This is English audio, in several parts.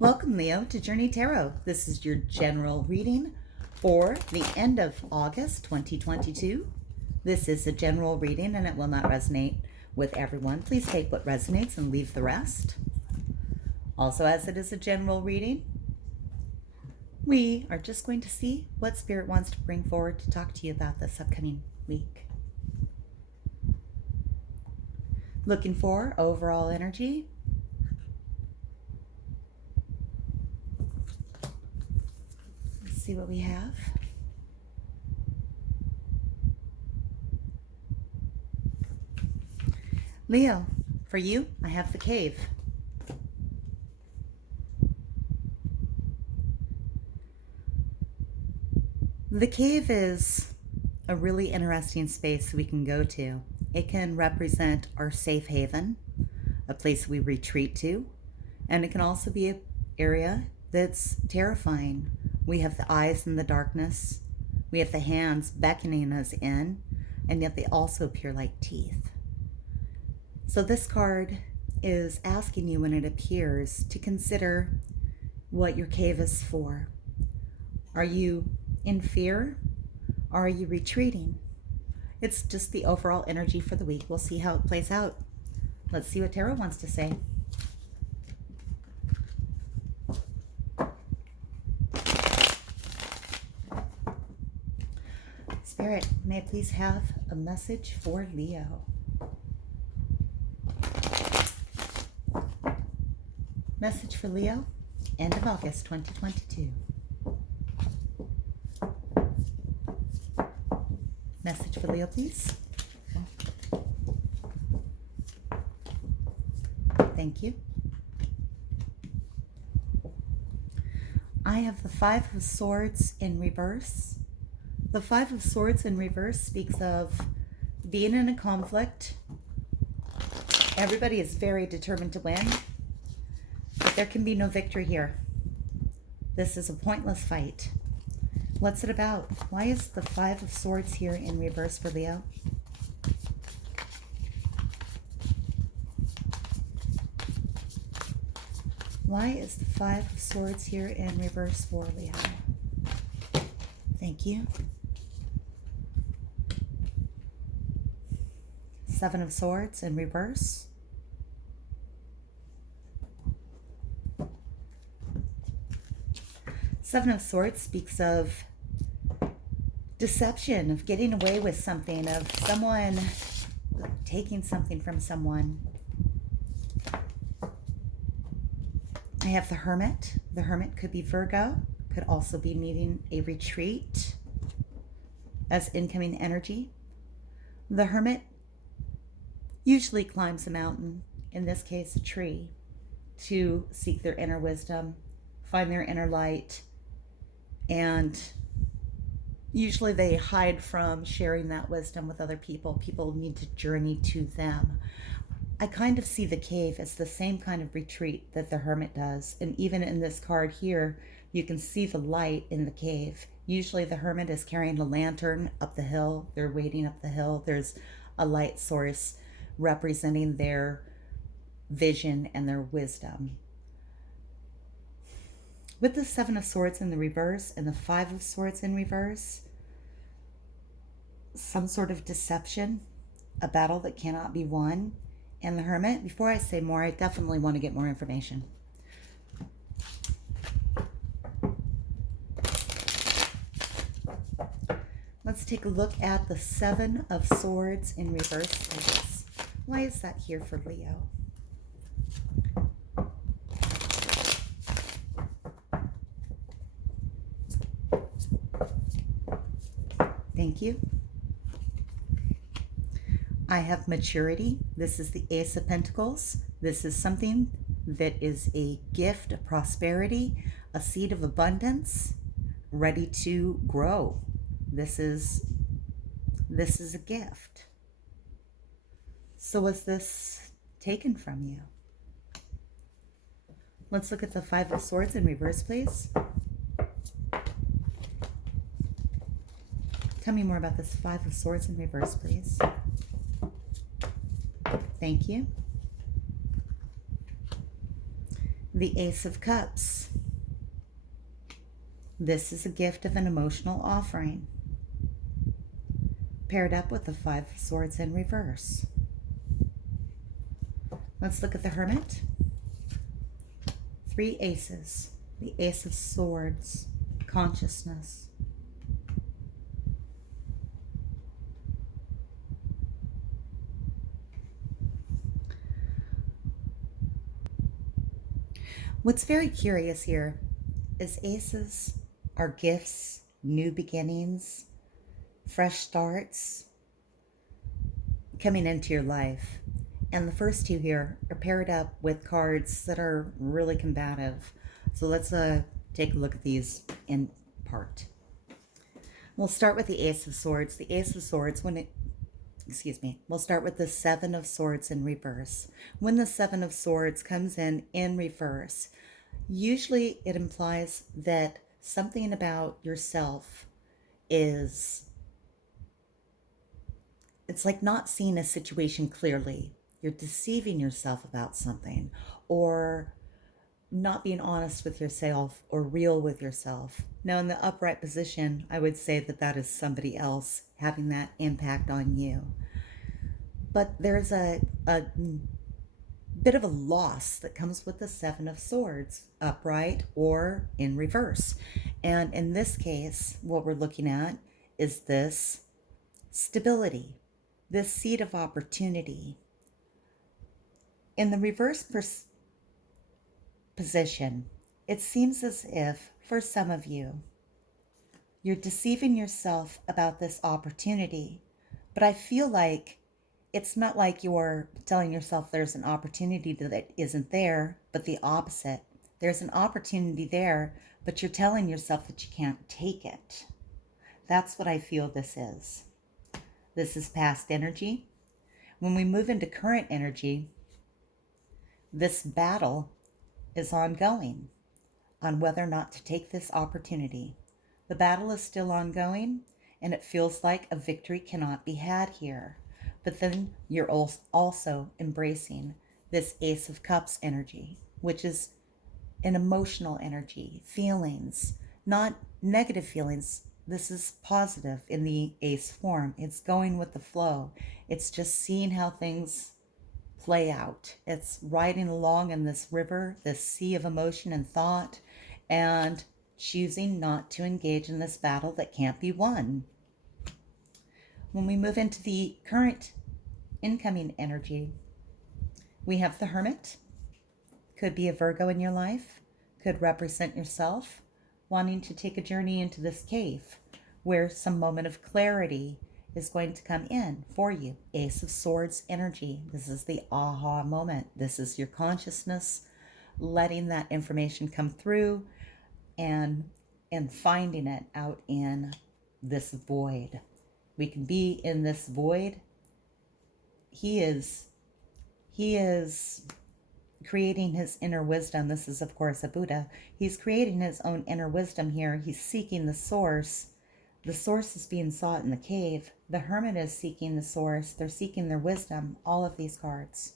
Welcome, Leo, to Journey Tarot. This is your general reading for the end of August 2022. This is a general reading and it will not resonate with everyone. Please take what resonates and leave the rest. Also, as it is a general reading, we are just going to see what Spirit wants to bring forward to talk to you about this upcoming week. Looking for overall energy. Let's see what we have. Leo, for you, I have the Cave. The Cave is a really interesting space we can go to. It can represent our safe haven, a place we retreat to, and it can also be an area that's terrifying. We have the eyes in the darkness, we have the hands beckoning us in, and yet they also appear like teeth. So this card is asking you when it appears to consider what your cave is for. Are you in fear? Or are you retreating? It's just the overall energy for the week. We'll see how it plays out. Let's see what Tarot wants to say. Spirit, may I please have a message for Leo? Message for Leo, end of August 2022. Message for Leo, please. Thank you. I have the Five of Swords in reverse. The Five of Swords in reverse speaks of being in a conflict. Everybody is very determined to win, but there can be no victory here. This is a pointless fight. What's it about? Why is the Five of Swords here in reverse for Leo? Why is the Five of Swords here in reverse for Leo? Thank you. Seven of Swords in reverse. Seven of Swords speaks of deception, of getting away with something, of someone taking something from someone. I have the Hermit. The Hermit could be Virgo, could also be needing a retreat as incoming energy. The Hermit usually climbs a mountain, in this case a tree, to seek their inner wisdom, find their inner light, and usually they hide from sharing that wisdom with other people. People need to journey to them. I kind of see the cave as the same kind of retreat that the Hermit does. And even in this card here, you can see the light in the cave. Usually the Hermit is carrying a lantern up the hill. They're waiting up the hill. There's a light source representing their vision and their wisdom. With the Seven of Swords in the reverse and the Five of Swords in reverse, some sort of deception, a battle that cannot be won. And the Hermit, before I say more, I definitely want to get more information. Let's take a look at the Seven of Swords in reverse, please. Why is that here for Leo? Thank you. I have maturity. This is the Ace of Pentacles. This is something that is a gift of prosperity, a seed of abundance, ready to grow. This is a gift. So was this taken from you? Let's look at the Five of Swords in reverse, please. Tell me more about this Five of Swords in reverse, please. Thank you. The Ace of Cups. This is a gift of an emotional offering, paired up with the Five of Swords in reverse. Let's look at the Hermit. Three aces. The Ace of Swords, consciousness. What's very curious here is aces are gifts, new beginnings, fresh starts coming into your life. And the first two here are paired up with cards that are really combative. So let's take a look at these in part. We'll start with the Ace of Swords. The Ace of Swords, we'll start with the Seven of Swords in reverse. When the Seven of Swords comes in reverse, usually it implies that something about yourself it's like not seeing a situation clearly. You're deceiving yourself about something, or not being honest with yourself or real with yourself. Now, in the upright position, I would say that that is somebody else having that impact on you. But there's a bit of a loss that comes with the Seven of Swords, upright or in reverse. And in this case, what we're looking at is this stability, this seed of opportunity. In the reverse position, it seems as if, for some of you, you're deceiving yourself about this opportunity. But I feel like it's not like you're telling yourself there's an opportunity that isn't there, but the opposite. There's an opportunity there, but you're telling yourself that you can't take it. That's what I feel this is. This is past energy. When we move into current energy, this battle is ongoing on whether or not to take this opportunity. The battle is still ongoing, and it feels like a victory cannot be had here. But then you're also embracing this Ace of Cups energy, which is an emotional energy, feelings, not negative feelings. This is positive in the ace form. It's going with the flow. It's just seeing how things play out. It's riding along in this river, this sea of emotion and thought, and choosing not to engage in this battle that can't be won. When we move into the current incoming energy, we have the Hermit. Could be a Virgo in your life, could represent yourself wanting to take a journey into this cave where some moment of clarity is going to come in for you. Ace of Swords energy. This is the aha moment. This is your consciousness letting that information come through and finding it out in this void. We can be in this void. He is creating his inner wisdom. This is, of course, a Buddha. He's creating his own inner wisdom here. He's seeking the source. The source is being sought in the cave. The Hermit is seeking the source. They're seeking their wisdom. All of these cards.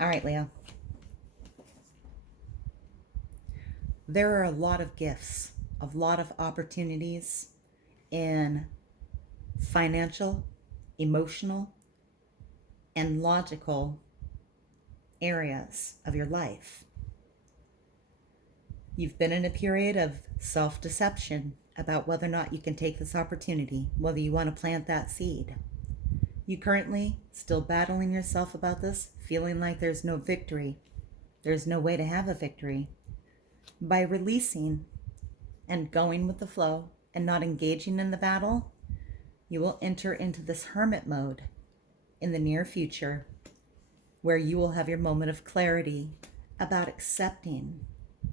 All right, Leo. There are a lot of gifts, a lot of opportunities in financial, emotional, and logical areas of your life. You've been in a period of self-deception about whether or not you can take this opportunity, whether you want to plant that seed. You currently still battling yourself about this, feeling like there's no victory. There's no way to have a victory. By releasing and going with the flow and not engaging in the battle, you will enter into this hermit mode in the near future, where you will have your moment of clarity about accepting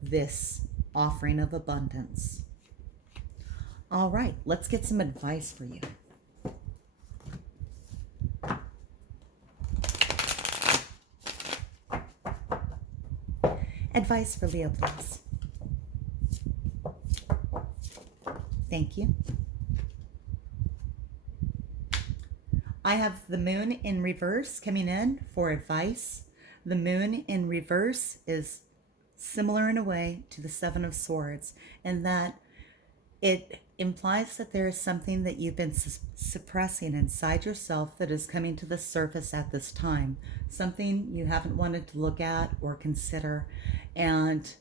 this offering of abundance. All right, let's get some advice for you. Advice for Leo, please. Thank you. I have the moon in reverse coming in for advice. The moon in reverse is similar in a way to the Seven of Swords, in that it implies that there is something that you've been suppressing inside yourself that is coming to the surface at this time, something you haven't wanted to look at or consider, and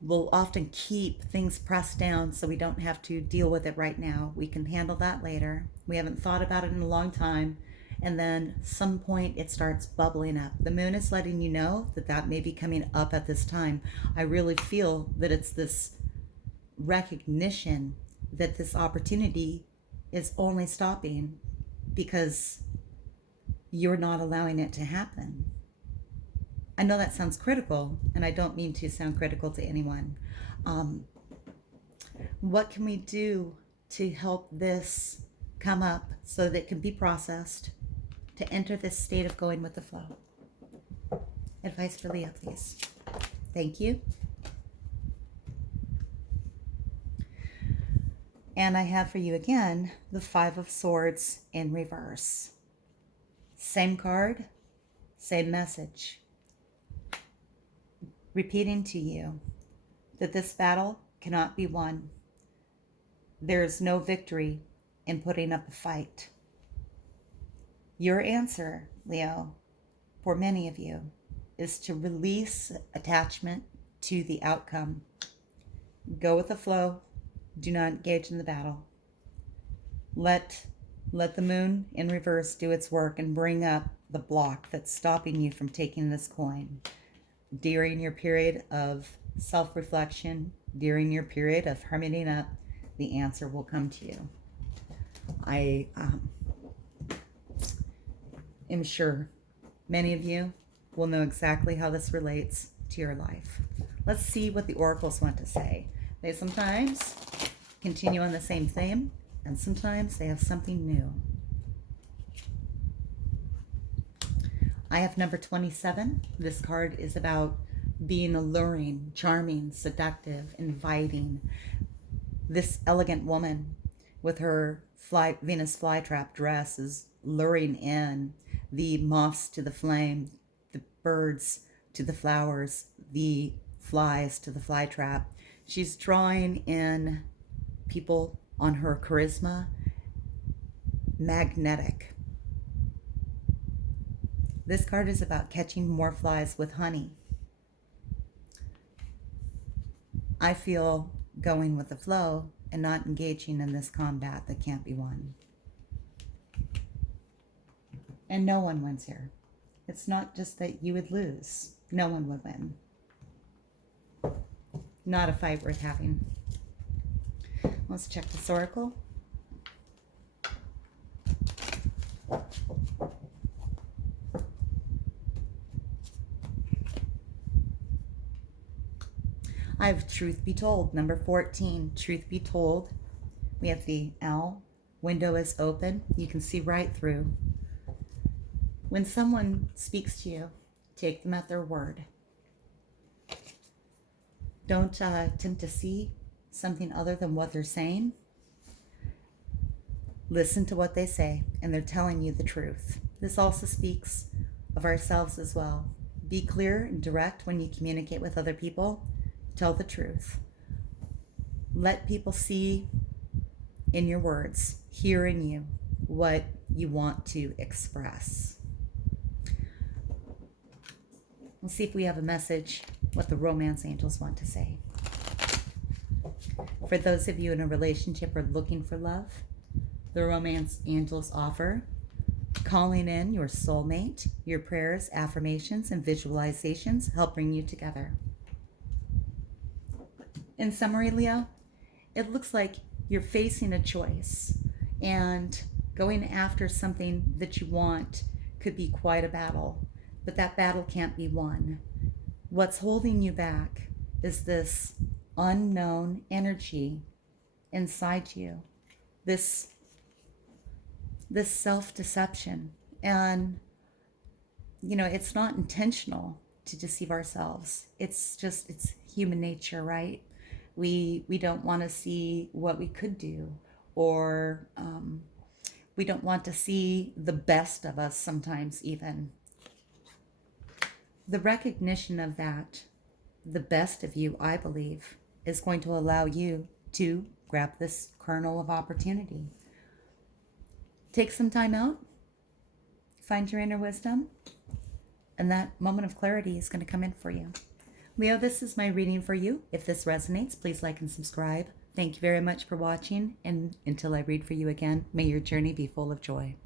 we'll often keep things pressed down so we don't have to deal with it right now. We can handle that later. We haven't thought about it in a long time, and then some point it starts bubbling up. The moon is letting you know that that may be coming up at this time. I really feel that it's this recognition that this opportunity is only stopping because you're not allowing it to happen. I know that sounds critical, and I don't mean to sound critical to anyone. What can we do to help this come up so that it can be processed, to enter this state of going with the flow? Advice for Leo, please. Thank you. And I have for you again the Five of Swords in reverse. Same card, same message. Repeating to you that this battle cannot be won. There is no victory in putting up a fight. Your answer, Leo, for many of you, is to release attachment to the outcome. Go with the flow. Do not engage in the battle. Let the moon in reverse do its work and bring up the block that's stopping you from taking this coin. During your period of self-reflection, during your period of hermiting up, the answer will come to you. I am sure many of you will know exactly how this relates to your life. Let's see what the oracles want to say. They sometimes continue on the same theme, and sometimes they have something new. I have number 27. This card is about being alluring, charming, seductive, inviting. This elegant woman with her Venus flytrap dress is luring in the moths to the flame, the birds to the flowers, the flies to the flytrap. She's drawing in people on her charisma, magnetic. This card is about catching more flies with honey. I feel going with the flow and not engaging in this combat that can't be won. And no one wins here. It's not just that you would lose. No one would win. Not a fight worth having. Let's check this oracle. I have truth be told, number 14, truth be told. We have the owl, window is open, you can see right through. When someone speaks to you, take them at their word. Don't attempt to see something other than what they're saying. Listen to what they say, and they're telling you the truth. This also speaks of ourselves as well. Be clear and direct when you communicate with other people. Tell the truth. Let people see in your words, hear in you what you want to express. Let's see if we have a message, what the romance angels want to say. For those of you in a relationship or looking for love, the romance angels offer calling in your soulmate. Your prayers, affirmations, and visualizations help bring you together. In summary, Leo, it looks like you're facing a choice, and going after something that you want could be quite a battle, but that battle can't be won. What's holding you back is this unknown energy inside you, this self-deception. And, it's not intentional to deceive ourselves. It's human nature, right? We don't want to see what we could do, or we don't want to see the best of us sometimes even. The recognition of that, the best of you, I believe, is going to allow you to grab this kernel of opportunity. Take some time out, find your inner wisdom, and that moment of clarity is going to come in for you. Leo, this is my reading for you. If this resonates, please like and subscribe. Thank you very much for watching, and until I read for you again, may your journey be full of joy.